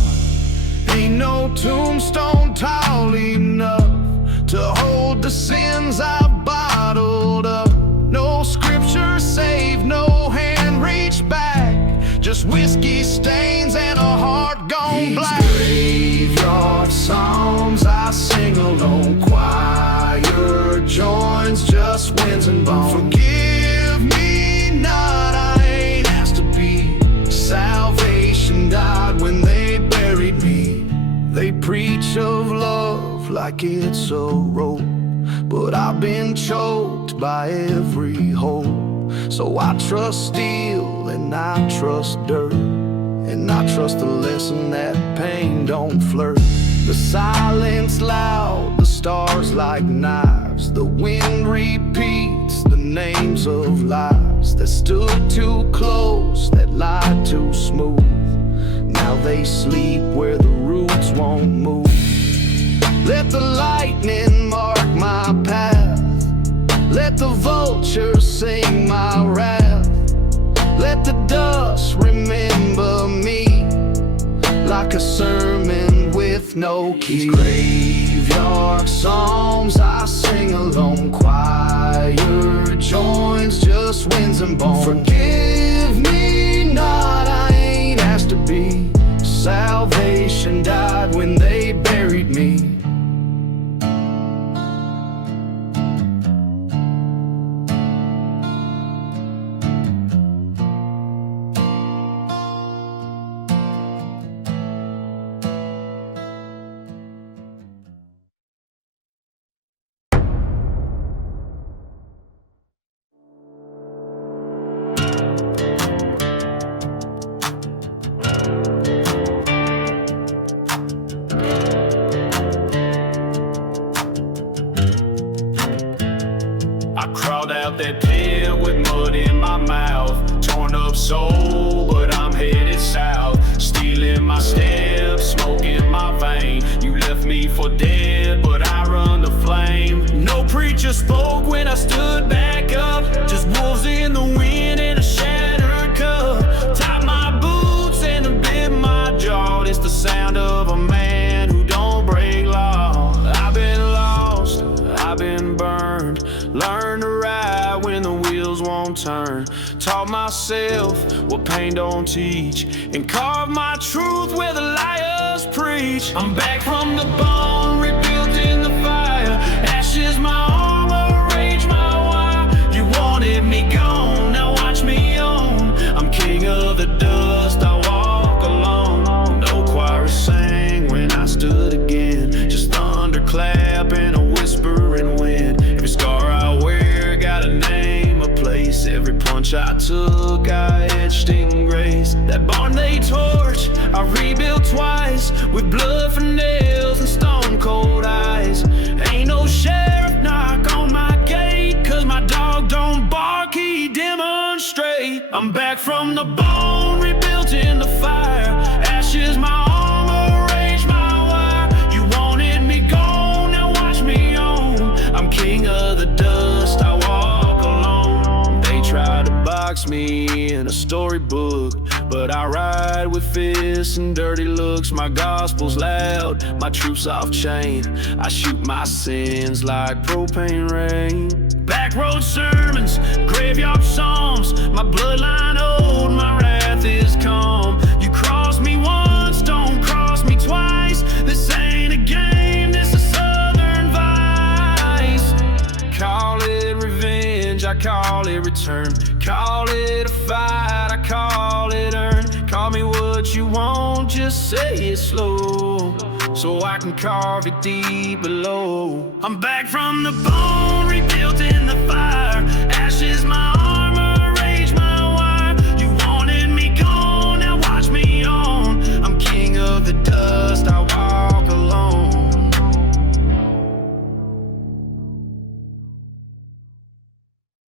Ain't no tombstone tall enough to hold the sins I've bottled up. No scripture saved, no hand reached back, just whiskey stains and a heart gone black. Graveyard songs I sing alone, choir joins just winds and bones. Forgive me not, I ain't asked to be. Salvation died when they buried me. They preach of love like it's a rope, but I've been choked by every hole. So I trust steel and I trust dirt, and I trust the lesson that pain don't flirt. The silence loud, the stars like knives. The wind repeats the names of lives that stood too close, that lied too smooth. Now they sleep where the roots won't move. Let the lightning mark my path, let the vultures sing my wrath. Let the dust remember me, like a sermon with no key. Graveyard songs I sing alone, choir joins just winds and bones. Forgive me not, I ain't asked to be. Salvation died when they buried me. That pit with mud in my mouth, torn up soul, but I'm headed south. Stealing my steps, smoke in my vein. You left me for dead, but I run the flame. No preacher spoke when I stood back up, just wolves in the wind and a shattered cup. Tied my boots and a bit my jaw. It's the sound of a man who don't break law. I've been lost, I've been burned, learned to ride when the wheels won't turn. Taught myself what pain don't teach, and carved my truth where the liars preach. I'm back from the bone, rebuilt in the fire. Ashes my armor, rage my wire. You wanted me gone, now watch me on. I'm king of the dust, I walk alone. No choir sang when I stood again, just thunderclap and a whispering wind. Every scar I wear got a name, a place. Every punch I took I etched in grace. That barn they torch I rebuilt twice, with blood for nails and stone cold eyes. Ain't no sheriff knock on my gate, cause my dog don't bark, he demonstrate. I'm back from the bone, rebuilt in the fire. Ashes my armor, rage my wire. You wanted me gone, now watch me on. I'm king of the dust, I walk alone. They try to box me in a storybook, but I ride with fists and dirty looks. My gospel's loud, my truth's off chain. I shoot my sins like propane rain. Backroad sermons, graveyard psalms. My bloodline old, my wrath is calm. You cross me once, don't cross me twice. This ain't a game, this is southern vice. Call it revenge, I call it return. Call it a fight, I call it earn. Call me what you want, just say it slow, so I can carve it deep below. I'm back from the bone, rebuilt in the fire. Ashes my